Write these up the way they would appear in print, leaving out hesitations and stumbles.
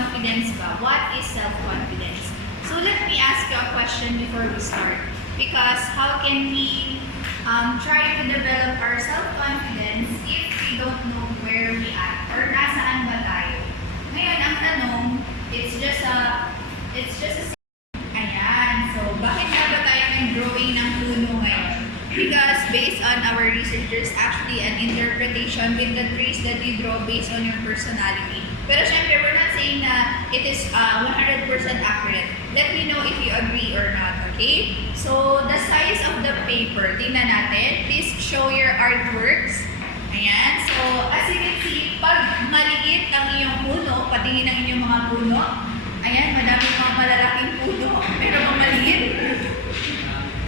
self-confidence ba? What is self-confidence? So let me ask you a question before we start. Because how can we try to develop our self-confidence if we don't know where we at or nasaan ba tayo? Ngayon, ang tanong, it's just a ayan. So, bakit nga ba tayo nag-drawing ng puno ngayon? Because based on our research, there's actually an interpretation with the trees that you draw based on your personality. Pero syempre, we're not saying na it is 100% accurate. Let me know if you agree or not, okay? So, the size of the paper, tingnan natin. Please show your artworks. Ayan. So, as you can see, pag maliit ang iyong puno, patingin ang inyong mga puno, ayan, madaming mga malalaking puno, pero kung maliit.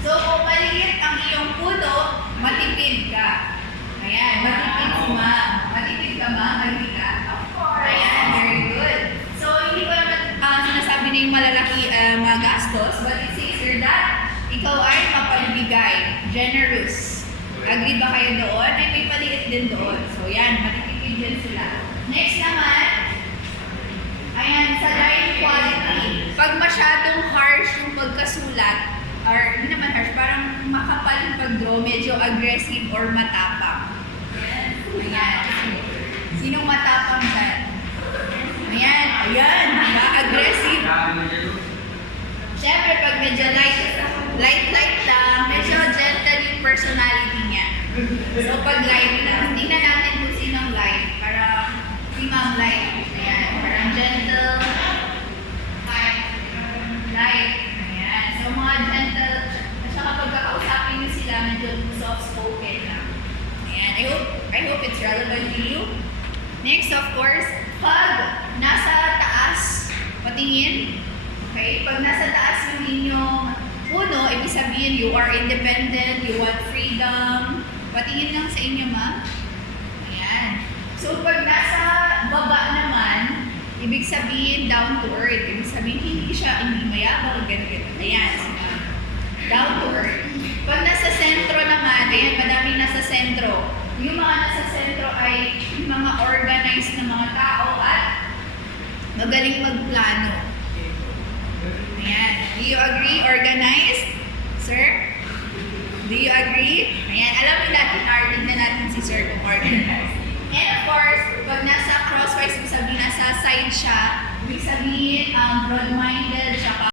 So, kung maliit ang iyong puno, matipid ka. Ayan, matipid si ma'am. Matipid ka, ma'am? Agree ka? Of course. Ayan, very good. So, hindi ko naman sinasabi na yung malalaki mga gastos, but it says here that ikaw ay mapagbigay, generous. Agree ba kayo doon? Ay, may maliit din doon. So, yan, matitipid din sila. Next naman, ayan, sa line quality. Pag masyadong harsh yung pagkasulat, or hindi naman harsh, parang makapal yung pag-draw, medyo aggressive or matapang. Ayan. Sinong matapang dyan? Ayan, ayan, aggressive. Siyempre, pag medyo light lang, medyo gentle yung personality niya. So, pag light lang, tingnan natin kung sinong light. Para si Ma'am Light. Ayan, parang gentle, light. Ayan, so mga gentle, at saka pag kakausapin niyo sila, medyo soft-spoken lang. Ayan, I hope it's relevant to you. Next, of course, pag nasa taas, patingin. Okay, pag nasa taas yung inyong puno, ibig sabihin you are independent, you want freedom. Patingin lang sa inyo, ma'am. Ayan. So, pag nasa baba naman, ibig sabihin down to earth. Ibig sabihin hindi mayabang, ganun. Ayan. Down to earth. Pag nasa sentro naman, ayan, madaming nasa sentro. Yung mga nasa sentro ay mga organized na mga tao at magaling magplano. Ayan. Do you agree? Organized? Sir? Do you agree? Ayan. Alam mo natin, tingnan natin si Sir kung organized. And of course, pag nasa crosswise, ibig sabihin nasa side siya, ibig sabihin broad-minded, siya